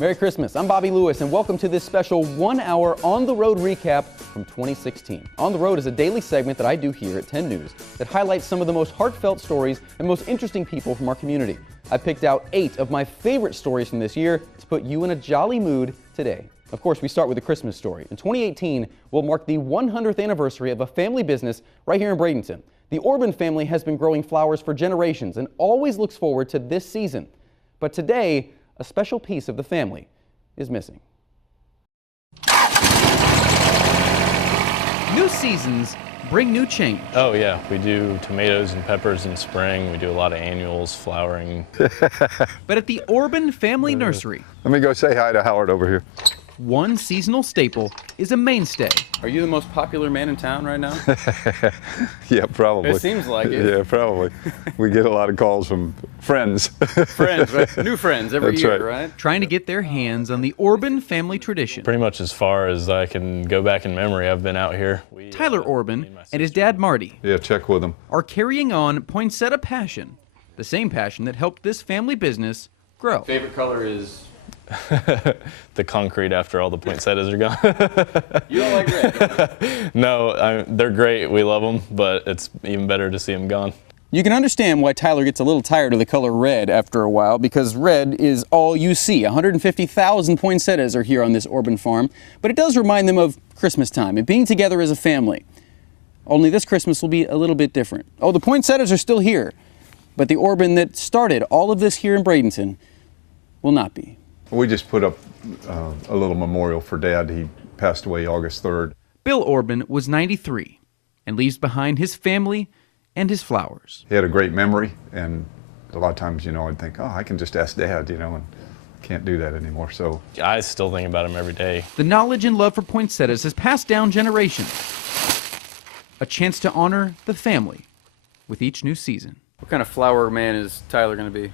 Merry Christmas. I'm Bobby Lewis, and welcome to this special 1-hour on-the-road recap from 2016. On the Road is a daily segment that I do here at 10 News that highlights some of the most heartfelt stories and most interesting people from our community. I picked out 8 of my favorite stories from this year to put you in a jolly mood today. Of course, we start with a Christmas story. In 2018, we'll mark the 100th anniversary of a family business right here in Bradenton. The Orban family has been growing flowers for generations and always looks forward to this season. But today, a special piece of the family is missing. New seasons bring new change. Oh yeah, we do tomatoes and peppers in spring. We do a lot of annuals, flowering. But at the Orban Family Nursery, Let me go say hi to Howard over here. one seasonal staple is a mainstay. Are you the most popular man in town right now? Yeah, probably. It seems like it. Yeah, probably. We get a lot of calls from friends. Friends, right? New friends every That's year, right. right? Trying to get their hands on the Orban family tradition. Pretty much as far as I can go back in memory, I've been out here. Tyler Orban and his dad Marty Yeah, check with them. are carrying on poinsettia passion, the same passion that helped this family business grow. Favorite color is... the concrete after all the poinsettias are gone. You don't like red? No, they're great. We love them, but it's even better to see them gone. You can understand why Tyler gets a little tired of the color red after a while, because red is all you see. 150,000 poinsettias are here on this Orban farm, but it does remind them of Christmas time and being together as a family. Only this Christmas will be a little bit different. Oh, the poinsettias are still here, but the Orban that started all of this here in Bradenton will not be. We just put up a little memorial for Dad. He passed away August 3rd. Bill Orban was 93 and leaves behind his family and his flowers. He had a great memory, and a lot of times, I'd think, oh, I can just ask Dad, and can't do that anymore. So I still think about him every day. The knowledge and love for poinsettias has passed down generations. A chance to honor the family with each new season. What kind of flower man is Tyler going to be?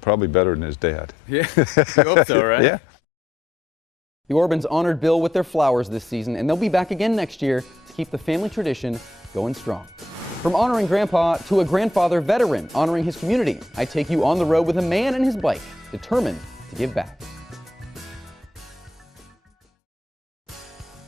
probably better than his dad. Yeah, you hope so, right? Yeah. The Orbans honored Bill with their flowers this season, and they'll be back again next year to keep the family tradition going strong. From honoring Grandpa to a grandfather veteran honoring his community, I take you on the road with a man and his bike, determined to give back.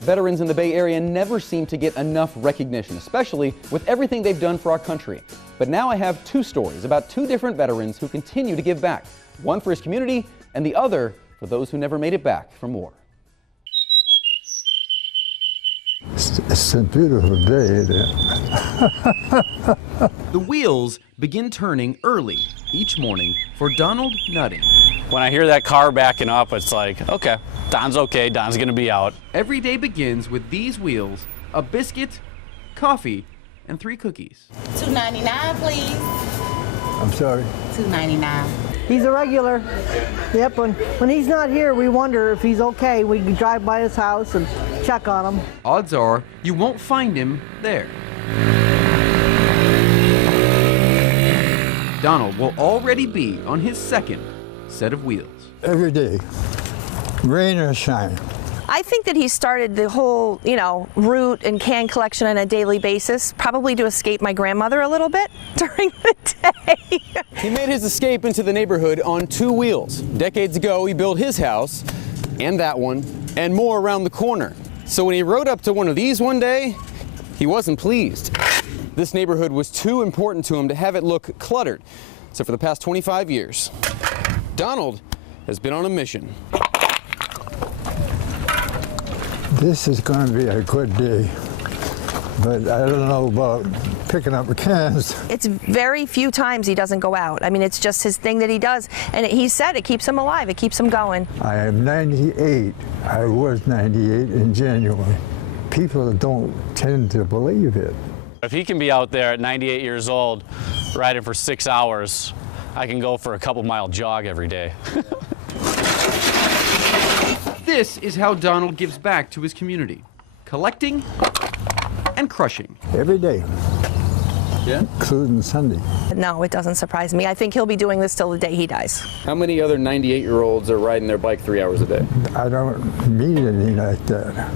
Veterans in the Bay Area never seem to get enough recognition, especially with everything they've done for our country. But now I have 2 stories about 2 different veterans who continue to give back. One for his community and the other for those who never made it back from war. It's a beautiful day. The wheels begin turning early each morning for Donald Nutting. When I hear that car backing up, it's like, okay, Don's gonna be out. Every day begins with these wheels, a biscuit, coffee, and 3 cookies. $2.99, please. I'm sorry. $2.99. He's a regular. Yep, when he's not here, we wonder if he's okay. We can drive by his house and check on him. Odds are you won't find him there. Donald will already be on his 2nd set of wheels. Every day, rain or shine. I think that he started the whole, root and can collection on a daily basis, probably to escape my grandmother a little bit during the day. He made his escape into the neighborhood on 2 wheels. Decades ago, he built his house, and that one, and more around the corner. So when he rode up to one of these one day, he wasn't pleased. This neighborhood was too important to him to have it look cluttered. So for the past 25 years, Donald has been on a mission. This is going to be a good day, but I don't know about picking up cans. It's very few times he doesn't go out. I mean, it's just his thing that he does. And he said it keeps him alive. It keeps him going. I am 98. I was 98 in January. People don't tend to believe it. If he can be out there at 98 years old, riding for 6 hours, I can go for a couple-mile jog every day. This is how Donald gives back to his community, collecting and crushing. Every day. Yeah? Including Sunday. No, it doesn't surprise me. I think he'll be doing this till the day he dies. How many other 98-year-olds are riding their bike 3 hours a day? I don't meet anything like that.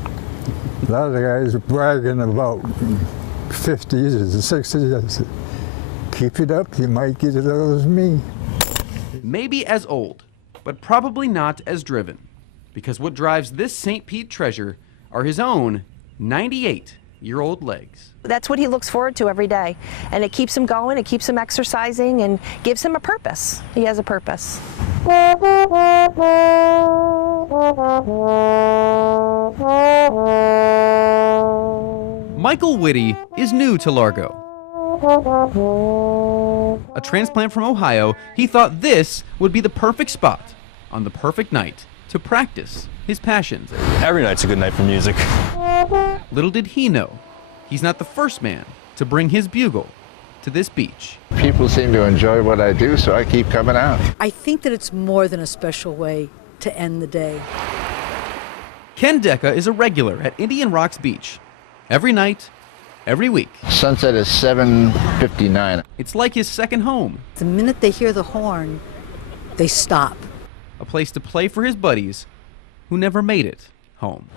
A lot of the guys are bragging about 50s and 60s. I said, keep it up, you might get as old as me. Maybe as old, but probably not as driven, because what drives this St. Pete treasure are his own 98-year-old legs. That's what he looks forward to every day, and it keeps him going, it keeps him exercising, and gives him a purpose. He has a purpose. Michael Whitty is new to Largo. A transplant from Ohio, he thought this would be the perfect spot on the perfect night to practice his passions. Every night's a good night for music. Little did he know, he's not the first man to bring his bugle to this beach. People seem to enjoy what I do, so I keep coming out. I think that it's more than a special way to end the day. Ken Decca is a regular at Indian Rocks Beach. Every night, every week. Sunset is 7:59. It's like his second home. The minute they hear the horn, they stop. A place to play for his buddies who never made it home.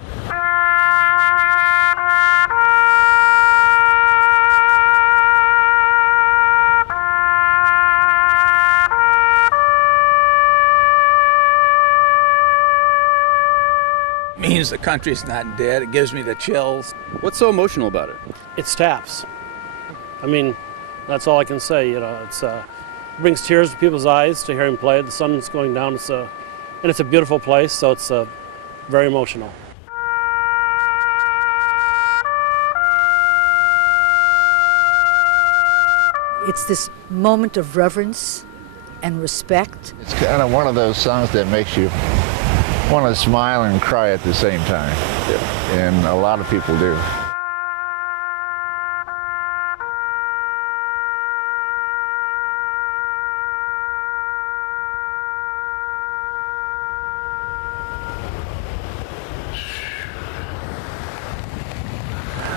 Means the country's not dead. It gives me the chills. What's so emotional about it? It's taps. I mean, that's all I can say. You know, it brings tears to people's eyes to hear him play. The sun's going down. And it's a beautiful place, so it's very emotional. It's this moment of reverence and respect. It's kind of one of those songs that makes you want to smile and cry at the same time. Yeah. And a lot of people do.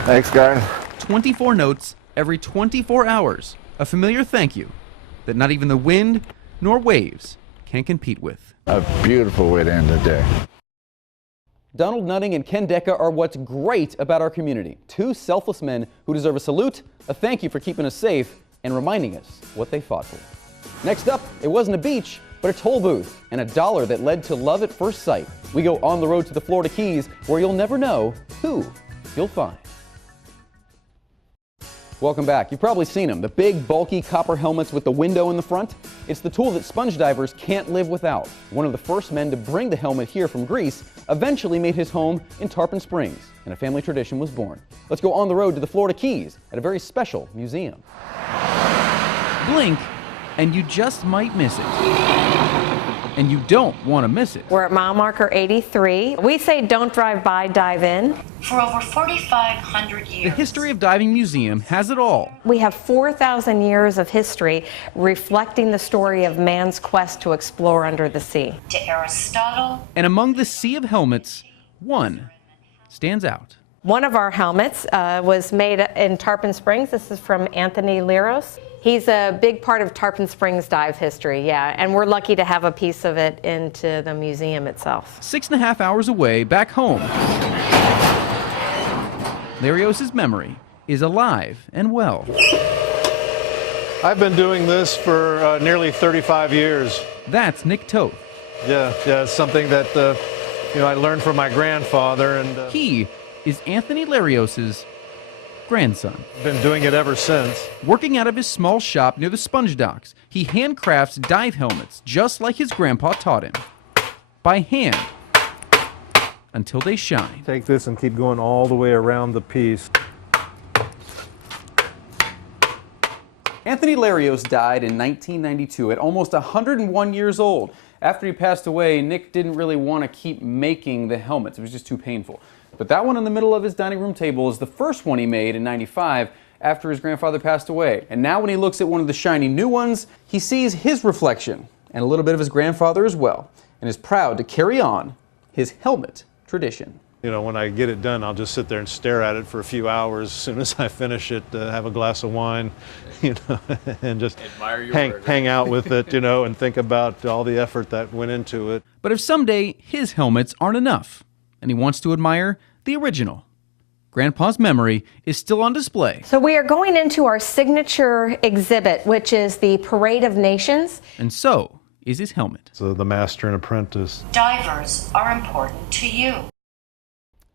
Thanks, guys. 24 notes every 24 hours. A familiar thank you that not even the wind nor waves can compete with. A beautiful way to end the day. Donald Nutting and Ken Decca are what's great about our community. Two selfless men who deserve a salute, a thank you for keeping us safe, and reminding us what they fought for. Next up, it wasn't a beach, but a toll booth, and a dollar that led to love at first sight. We go on the road to the Florida Keys, where you'll never know who you'll find. Welcome back. You've probably seen them, the big, bulky copper helmets with the window in the front. It's the tool that sponge divers can't live without. One of the first men to bring the helmet here from Greece eventually made his home in Tarpon Springs, and a family tradition was born. Let's go on the road to the Florida Keys at a very special museum. Blink, and you just might miss it. And you don't want to miss it. We're at mile marker 83. We say don't drive by, dive in. For over 4,500 years. The History of Diving Museum has it all. We have 4,000 years of history reflecting the story of man's quest to explore under the sea. To Aristotle. And among the sea of helmets, one stands out. One of our helmets was made in Tarpon Springs. This is from Anthony Liros. He's a big part of Tarpon Springs dive history, yeah, and we're lucky to have a piece of it into the museum itself. 6.5 hours away, back home, Larios' memory is alive and well. I've been doing this for nearly 35 years. That's Nick Toth. Yeah, it's something that I learned from my grandfather, and he is Anthony Larios' grandson. Been doing it ever since. Working out of his small shop near the sponge docks, he handcrafts dive helmets just like his grandpa taught him. By hand. Until they shine. Take this and keep going all the way around the piece. Anthony Larios died in 1992 at almost 101 years old. After he passed away, Nick didn't really want to keep making the helmets. It was just too painful. But that one in the middle of his dining room table is the first one he made in '95 after his grandfather passed away. And now when he looks at one of the shiny new ones, he sees his reflection and a little bit of his grandfather as well, and is proud to carry on his helmet tradition. You know, when I get it done, I'll just sit there and stare at it for a few hours. As soon as I finish it, have a glass of wine, and just hang out with it, and think about all the effort that went into it. But if someday his helmets aren't enough, and he wants to admire the original, Grandpa's memory is still on display. So we are going into our signature exhibit, which is the Parade of Nations. And so, is his helmet. So the master and apprentice. Divers are important to you.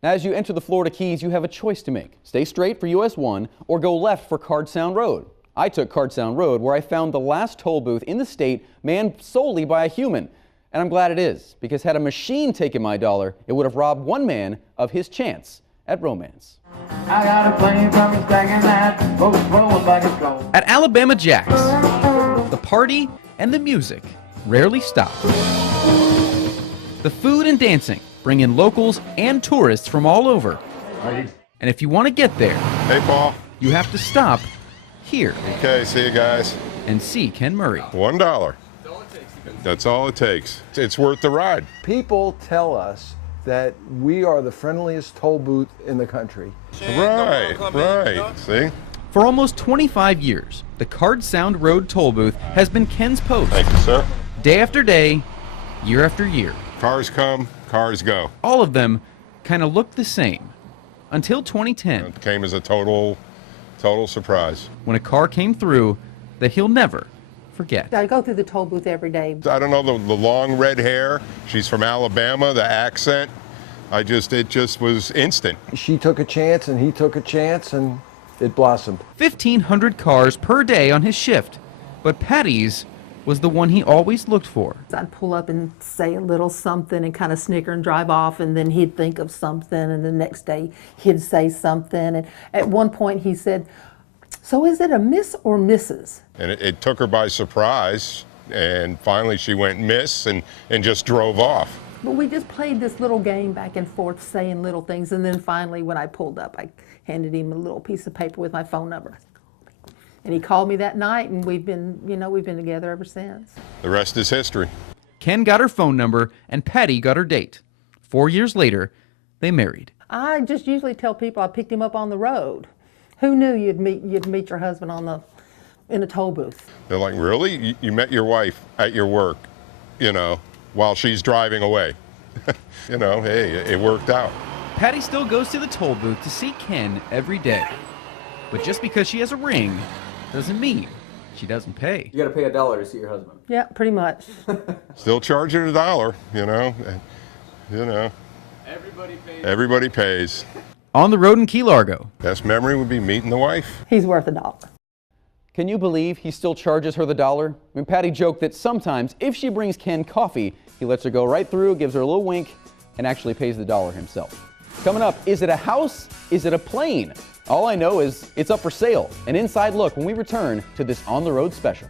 As you enter the Florida Keys, you have a choice to make. Stay straight for US 1 or go left for Card Sound Road. I took Card Sound Road, where I found the last toll booth in the state manned solely by a human. And I'm glad it is, because had a machine taken my dollar, it would have robbed one man of his chance at romance. I got a plane from a stacking that boats rolling back and forth. At Alabama Jack's, the party and the music rarely stop. The food and dancing bring in locals and tourists from all over. And if you want to get there, hey Paul, you have to stop here. Okay, see you guys. And see Ken Murray. $1. That's all it takes. It's worth the ride. People tell us that we are the friendliest toll booth in the country. Right. See? For almost 25 years, the Card Sound Road toll booth has been Ken's post. Thank you, sir. Day after day, year after year. Cars come, cars go. All of them kind of looked the same until 2010. It came as a total surprise. When a car came through that he'll never forget. I go through the toll booth every day. I don't know, the long red hair, she's from Alabama, the accent, it just was instant. She took a chance and he took a chance and it blossomed. 1,500 cars per day on his shift, but Patty's was the one he always looked for. I'd pull up and say a little something and kind of snicker and drive off, and then he'd think of something, and the next day he'd say something. And at one point he said, "So is it a Miss or Mrs.?" And it took her by surprise, and finally she went Miss and just drove off. But we just played this little game back and forth, saying little things, and then finally when I pulled up, I handed him a little piece of paper with my phone number. And he called me that night, and we've been together ever since. The rest is history. Ken got her phone number, and Patty got her date. 4 years later, they married. I just usually tell people I picked him up on the road. Who knew you'd meet your husband in a toll booth? They're like, really? You met your wife at your work, while she's driving away. Hey, it worked out. Patty still goes to the toll booth to see Ken every day. But just because she has a ring doesn't mean she doesn't pay. You got to pay $1 to see your husband. Yeah, pretty much. Still charge her $1, Everybody pays. On the road in Key Largo. Best memory would be meeting the wife. He's worth $1. Can you believe he still charges her the $1? Patty joked that sometimes if she brings Ken coffee, he lets her go right through, gives her a little wink, and actually pays the $1 himself. Coming up, is it a house? Is it a plane? All I know is it's up for sale. An inside look when we return to this On the Road special.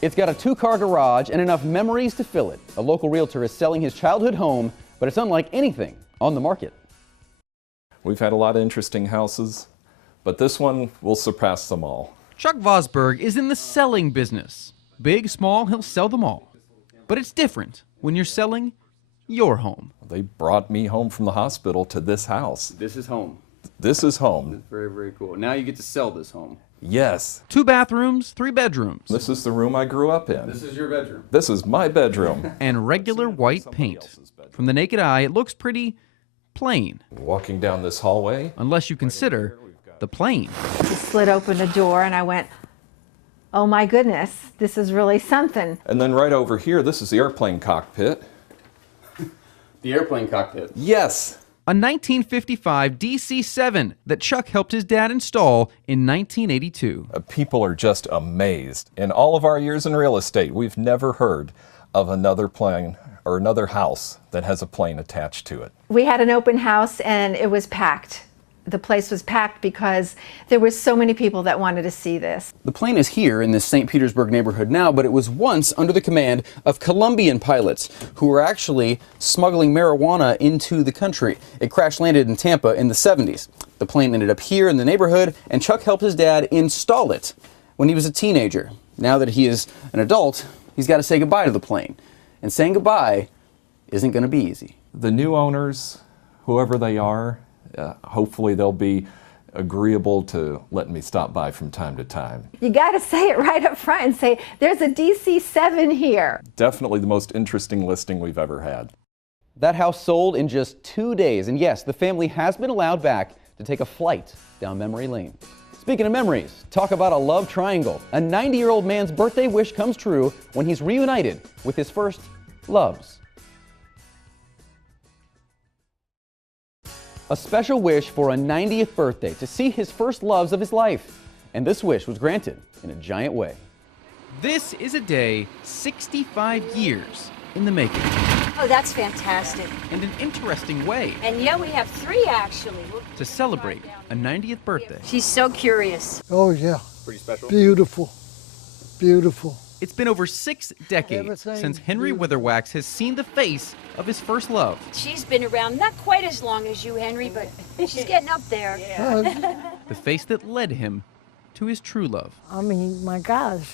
It's got a 2-car garage and enough memories to fill it. A local realtor is selling his childhood home, but it's unlike anything on the market. We've had a lot of interesting houses, but this one will surpass them all. Chuck Vosberg is in the selling business. Big, small, he'll sell them all. But it's different when you're selling your home. They brought me home from the hospital to this house. This is home. This is home. That's very, very cool. Now you get to sell this home. Yes. 2 bathrooms, 3 bedrooms. This is the room I grew up in. This is your bedroom. This is my bedroom. And regular white paint. From the naked eye, it looks pretty plain. Walking down this hallway. Unless you consider the plane. Just slid open a door and I went, oh my goodness, this is really something. And then right over here, this is the airplane cockpit. The airplane cockpit. Yes. A 1955 DC-7 that Chuck helped his dad install in 1982. People are just amazed. In all of our years in real estate, we've never heard of another plane or another house that has a plane attached to it. We had an open house and it was packed. The place was packed because there were so many people that wanted to see this. The plane is here in this St. Petersburg neighborhood now, but it was once under the command of Colombian pilots who were actually smuggling marijuana into the country. It crash landed in Tampa in the 70s. The plane ended up here in the neighborhood, and Chuck helped his dad install it when he was a teenager. Now that he is an adult, he's got to say goodbye to the plane. And saying goodbye isn't going to be easy. The new owners, whoever they are, hopefully they'll be agreeable to letting me stop by from time to time. You got to say it right up front and say, there's a DC-7 here. Definitely the most interesting listing we've ever had. That house sold in just 2 days. And yes, the family has been allowed back to take a flight down memory lane. Speaking of memories, talk about a love triangle. A 90-year-old man's birthday wish comes true when he's reunited with his first loves. A special wish for a 90th birthday to see his first loves of his life. And this wish was granted in a giant way. This is a day 65 years in the making. Oh, that's fantastic. And an interesting way And yeah, we have 3 actually. to celebrate a 90th birthday. She's so curious. Oh, yeah. Pretty special. Beautiful. Beautiful. It's been over 6 decades Everything since Henry Witherwax has seen the face of his first love. She's been around not quite as long as you, Henry, but she's getting up there. The face that led him to his true love. I mean, my gosh,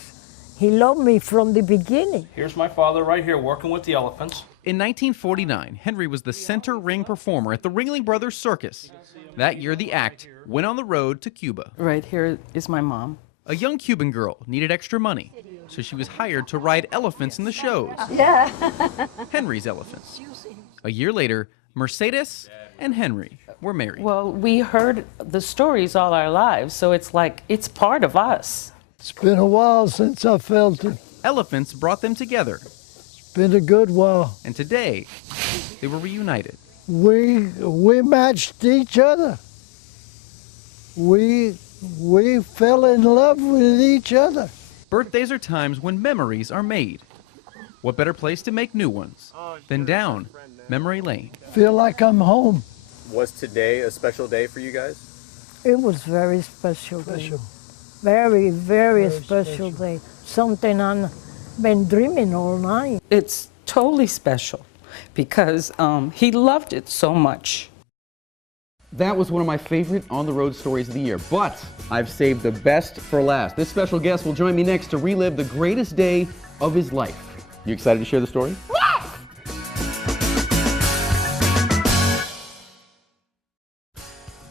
he loved me from the beginning. Here's my father right here working with the elephants. In 1949, Henry was the center ring performer at the Ringling Brothers Circus. That year, the act went on the road to Cuba. Right here is my mom. A young Cuban girl needed extra money, so she was hired to ride elephants in the shows. Yeah. Henry's elephants. A year later, Mercedes and Henry were married. Well, we heard the stories all our lives, so it's like it's part of us. It's been a while since I felt it. Elephants brought them together, Been a good while. and today they were reunited. We matched each other. We fell in love with each other. Birthdays are times when memories are made. What better place to make new ones than down memory lane? Feel like I'm home. Was today a special day for you guys? It was very special day. Very, very special day. Something I've been dreaming all night. It's totally special because he loved it so much. That was one of my favorite on-the-road stories of the year, but I've saved the best for last. This special guest will join me next to relive the greatest day of his life. You excited to share the story? Yes!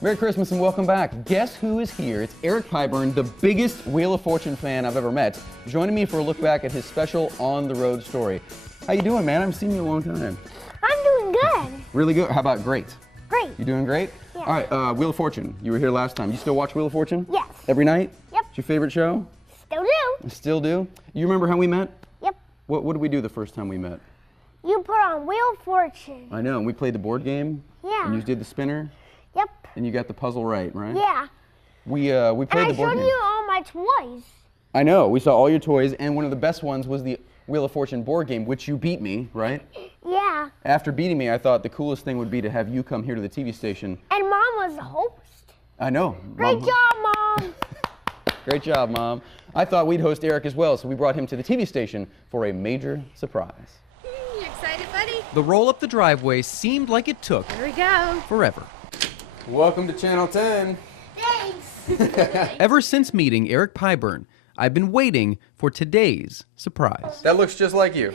Merry Christmas and welcome back. Guess who is here? It's Eric Pyburn, the biggest Wheel of Fortune fan I've ever met, joining me for a look back at his special on-the-road story. How you doing, man? I haven't seen you in a long time. I'm doing good. Really good? How about great? Great. You doing great? Yeah. All right, Wheel of Fortune. You were here last time. You still watch Wheel of Fortune? Yes. Every night? Yep. It's your favorite show? Still do. Still do? You remember how we met? Yep. What did we do the first time we met? You put on Wheel of Fortune. I know, and we played the board game. Yeah. And you did the spinner. Yep. And you got the puzzle right? Yeah. We played And the board I showed game. you all my toys. I know, we saw all your toys, and one of the best ones was the Wheel of Fortune board game, which you beat me, right? Yeah. After beating me, I thought the coolest thing would be to have you come here to the TV station. And Mom was the host. I know. Great Mom. job, Mom. Great job, Mom. I thought we'd host Eric as well, so we brought him to the TV station for a major surprise. You excited, buddy? The roll up the driveway seemed like it took Here we go. forever. Welcome to Channel 10. Thanks. Ever since meeting Eric Pyburn, I've been waiting for today's surprise. That looks just like you.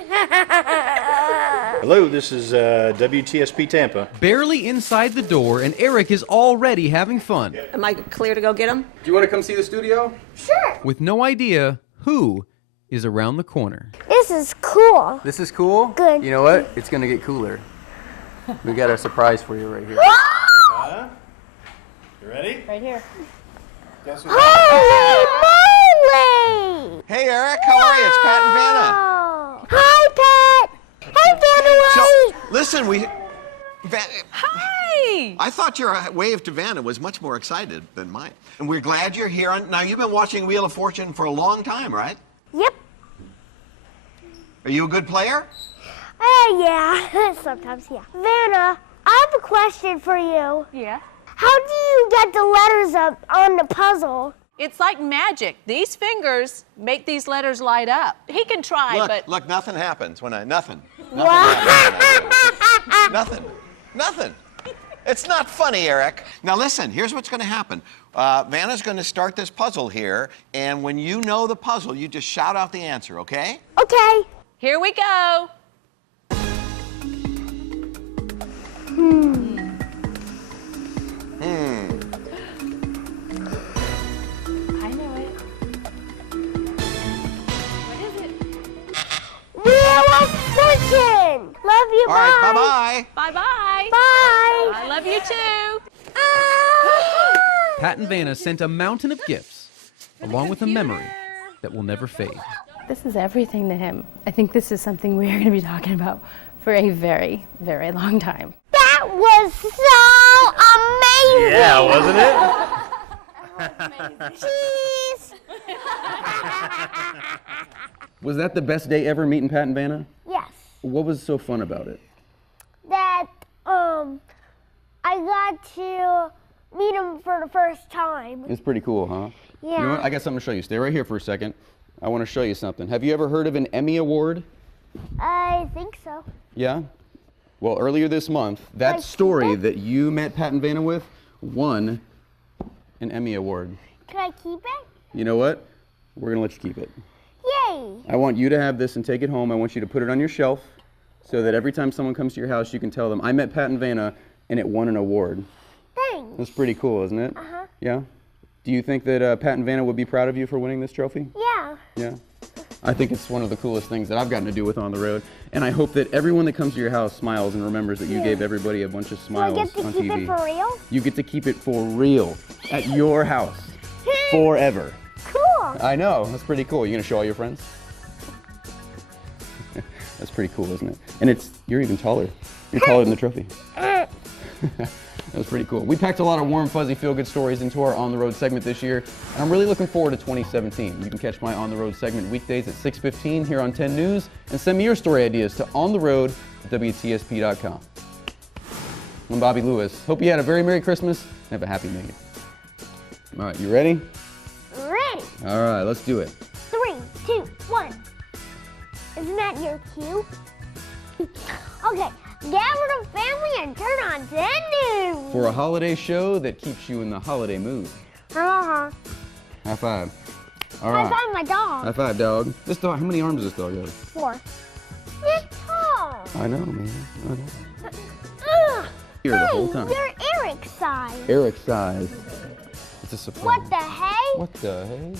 Hello, this is WTSP Tampa. Barely inside the door, and Eric is already having fun, Am I clear to go get him? Do you want to come see the studio? Sure. with no idea who is around the corner. This is cool. This is cool? Good. You know what? It's going to get cooler. We got a surprise for you right here. You ready? Right here. Guess who? Holy moly! Hey, Eric, how are you? It's Pat and Vanna. Oh. Hi, Pat. Hi, Vanna. Listen, Hi! I thought your wave to Vanna was much more excited than mine. And we're glad you're here. Now, you've been watching Wheel of Fortune for a long time, right? Yep. Are you a good player? Yeah. Sometimes, yeah. Vanna, I have a question for you. Yeah. How do you get the letters up on the puzzle? It's like magic. These fingers make these letters light up. He can try, Look, nothing happens when nothing. What? Nothing. It's not funny, Eric. Now listen, here's what's going to happen. Vanna's going to start this puzzle here, and when you know the puzzle, you just shout out the answer, okay? Okay. Here we go. I know it. What is it? Wheel of Fortune! Love you, All right, bye-bye. Bye-bye. Bye. I love you too. Pat and Vanna sent a mountain of gifts, along with a memory that will never fade. This is everything to him. I think this is something we're going to be talking about for a very, very long time. That was so amazing! Yeah, wasn't it? Cheese! Was that the best day ever meeting Pat and Vanna? Yes. What was so fun about it? That, I got to meet him for the first time. It's pretty cool, huh? Yeah. You know what? I got something to show you. Stay right here for a second. I want to show you something. Have you ever heard of an Emmy Award? I think so. Yeah? Well, earlier this month, that story that you met Pat and Vanna with won an Emmy Award. Can I keep it? You know what? We're going to let you keep it. Yay! I want you to have this and take it home. I want you to put it on your shelf so that every time someone comes to your house, you can tell them, I met Pat and Vanna and it won an award. Thanks. That's pretty cool, isn't it? Uh-huh. Yeah? Do you think that Pat and Vanna would be proud of you for winning this trophy? Yeah. Yeah? I think it's one of the coolest things that I've gotten to do with On the Road. And I hope that everyone that comes to your house smiles and remembers that you gave everybody a bunch of smiles Do I get to on keep TV. it for real? You get to keep it for real at your house forever. Cool. I know. That's pretty cool. You gonna show all your friends? That's pretty cool, isn't it? And you're even taller. You're taller than the trophy. That was pretty cool. We packed a lot of warm, fuzzy, feel-good stories into our On the Road segment this year, and I'm really looking forward to 2017. You can catch my On the Road segment weekdays at 6:15 here on 10 News, and send me your story ideas to ontheroad@WTSP.com. I'm Bobby Lewis. Hope you had a very Merry Christmas and have a Happy New Year. All right, you ready? Ready. All right, let's do it. 3, 2, 1. Isn't that your cue? Okay, gather the family and turn on 10 News. For a holiday show that keeps you in the holiday mood. Uh-huh. High five. All right. High five my dog. High five, dog. This dog, how many arms does this dog have? 4. It's tall. I know, man. I know. Here the whole time. You're Eric's size. Eric's size. It's a surprise. What the hey? What the hey?